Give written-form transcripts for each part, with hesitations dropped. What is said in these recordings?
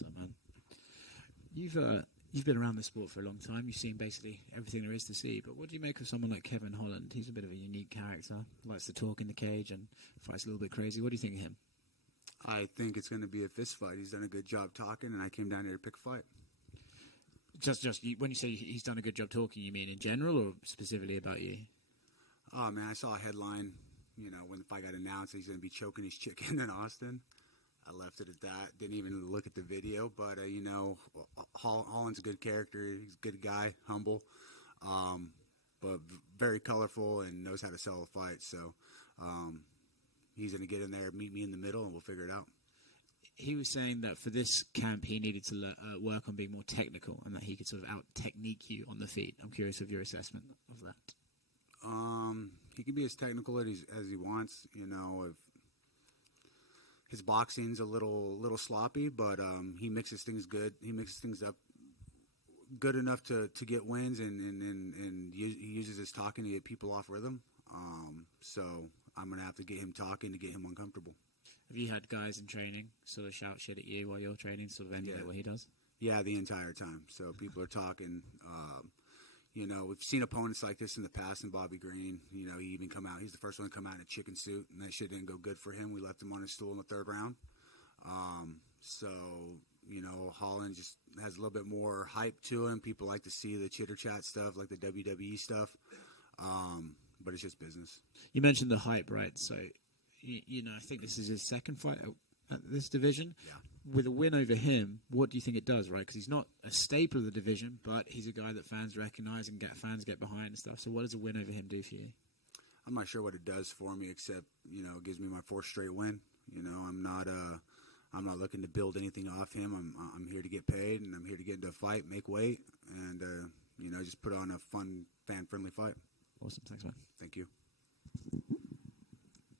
What's up, man? You've been around the sport for a long time. You've seen basically everything there is to see. But what do you make of someone like Kevin Holland? He's a bit of a unique character. Likes to talk in the cage and fights a little bit crazy. What do you think of him? I think it's going to be a fist fight. He's done a good job talking, and I came down here to pick a fight. When you say he's done a good job talking, you mean in general or specifically about you? Oh, man, I saw a headline, when the fight got announced, he's going to be choking his chicken in Austin. I left it at that. Didn't even look at the video. But, Holland's a good character. He's a good guy, humble, but very colorful and knows how to sell a fight. So he's going to get in there, meet me in the middle, and we'll figure it out. He was saying that for this camp, he needed to work on being more technical and that he could sort of out-technique you on the feet. I'm curious of your assessment of that. He can be as technical as he wants. If his boxing's a little sloppy, but he mixes things good. He mixes things up good enough to get wins, and he uses his talking to get people off rhythm. So I'm going to have to get him talking to get him uncomfortable. Have you had guys in training sort of shout shit at you while you're training, sort of emulate what he does? Yeah, the entire time. So people are talking. We've seen opponents like this in the past, and Bobby Green, he even come out. He's the first one to come out in a chicken suit, and that shit didn't go good for him. We left him on his stool in the third round. Holland just has a little bit more hype to him. People like to see the chitter-chat stuff, like the WWE stuff, but it's just business. You mentioned the hype, right? So, I think this is his second fight at this division. Yeah. With a win over him, what do you think it does, right? Because he's not a staple of the division, but he's a guy that fans recognize and fans get behind and stuff. So what does a win over him do for you? I'm not sure what it does for me, except, it gives me my fourth straight win. I'm not looking to build anything off him. I'm here to get paid, and I'm here to get into a fight, make weight, and, just put on a fun, fan-friendly fight. Awesome. Thanks, man. Thank you.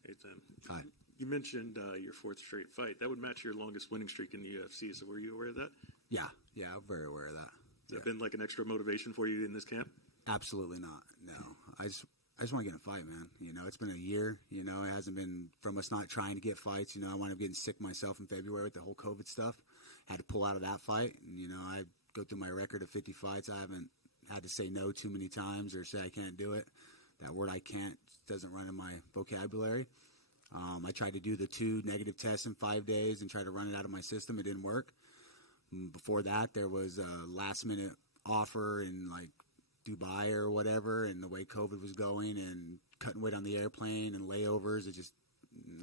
Hey, Tim. Hi. You mentioned your fourth straight fight. That would match your longest winning streak in the UFC. So were you aware of that? Yeah, I'm very aware of that. Has that been like an extra motivation for you in this camp? Absolutely not. No, I just want to get in a fight, man. It's been a year. It hasn't been from us not trying to get fights. I wound up getting sick myself in February with the whole COVID stuff. Had to pull out of that fight. And, I go through my record of 50 fights. I haven't had to say no too many times or say I can't do it. That word I can't doesn't run in my vocabulary. I tried to do the 2 negative tests in 5 days and try to run it out of my system. It didn't work. Before that, there was a last-minute offer in, Dubai or whatever, and the way COVID was going and cutting weight on the airplane and layovers,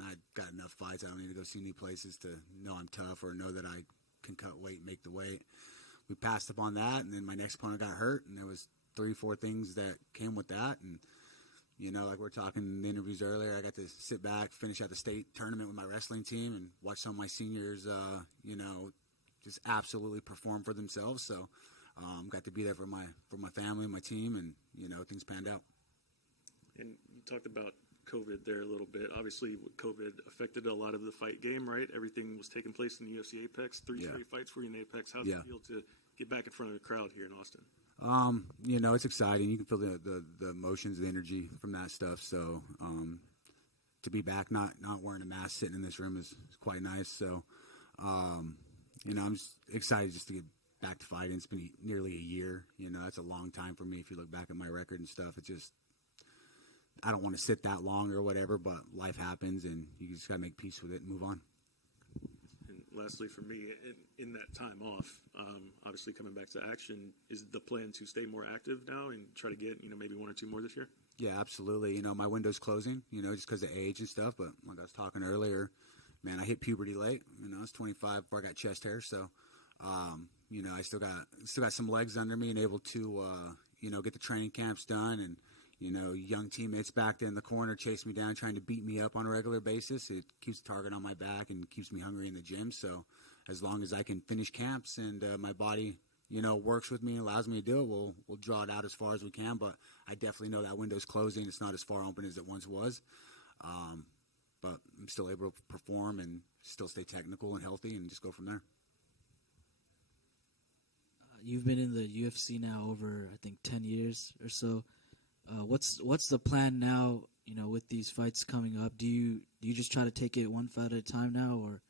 I got enough fights. I don't need to go see new places to know I'm tough or know that I can cut weight and make the weight. We passed up on that, and then my next opponent got hurt, and there was 3-4 things that came with that, and like we were talking in the interviews earlier, I got to sit back, finish out the state tournament with my wrestling team, and watch some of my seniors, just absolutely perform for themselves. So, got to be there for my family, my team, and things panned out. And you talked about COVID there a little bit. Obviously, COVID affected a lot of the fight game, right? Everything was taking place in the UFC Apex. 3 straight fights for you in Apex. How does it feel to get back in front of the crowd here in Austin? It's exciting. You can feel the emotions, the energy from that stuff. So, to be back, not wearing a mask, sitting in this room is quite nice. So, I'm just excited just to get back to fighting. It's been nearly a year. That's a long time for me. If you look back at my record and stuff, it's just, I don't want to sit that long or whatever, but life happens and you just got to make peace with it and move on. And lastly, for me, in that time off, obviously coming back to action, is the plan to stay more active now and try to get, maybe 1 or 2 more this year? Yeah, absolutely. My window's closing, just because of age and stuff. But like I was talking earlier, man, I hit puberty late. I was 25 before I got chest hair. So, I still got some legs under me and able to, get the training camps done. And, young teammates back there in the corner chase me down, trying to beat me up on a regular basis. It keeps the target on my back and keeps me hungry in the gym. So as long as I can finish camps and my body, works with me and allows me to do it, we'll draw it out as far as we can. But I definitely know that window's closing. It's not as far open as it once was. But I'm still able to perform and still stay technical and healthy and just go from there. You've been in the UFC now over, I think, 10 years or so. What's the plan now, with these fights coming up? Do you just try to take it one fight at a time now, or?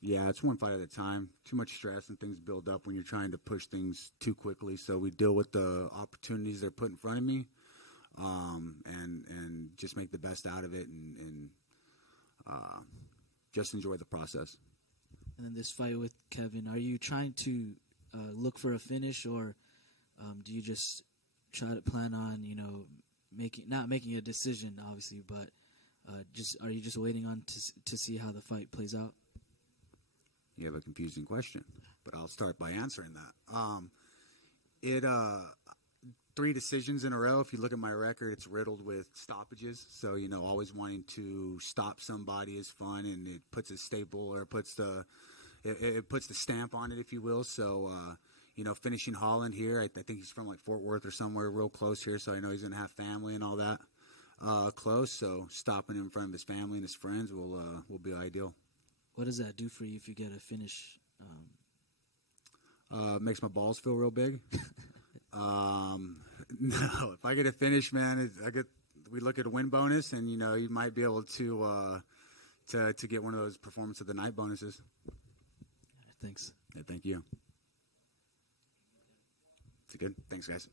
Yeah, it's one fight at a time. Too much stress and things build up when you're trying to push things too quickly. So we deal with the opportunities they're put in front of me, and just make the best out of it, and just enjoy the process. And then this fight with Kevin, are you trying to look for a finish, or do you just try to plan on, not making a decision, obviously, but are you just waiting on to see how the fight plays out? You have a confusing question, but I'll start by answering that. 3 decisions in a row. If you look at my record, it's riddled with stoppages. So, always wanting to stop somebody is fun, and it puts a staple, or it puts the stamp on it, if you will. So, finishing Holland here, I think he's from like Fort Worth or somewhere real close here. So I know he's going to have family and all that close. So stopping him in front of his family and his friends will be ideal. What does that do for you if you get a finish? Makes my balls feel real big. No, if I get a finish, man, we look at a win bonus, and you might be able to get one of those performance of the night bonuses. Thanks. Yeah, thank you. It's good. Thanks, guys.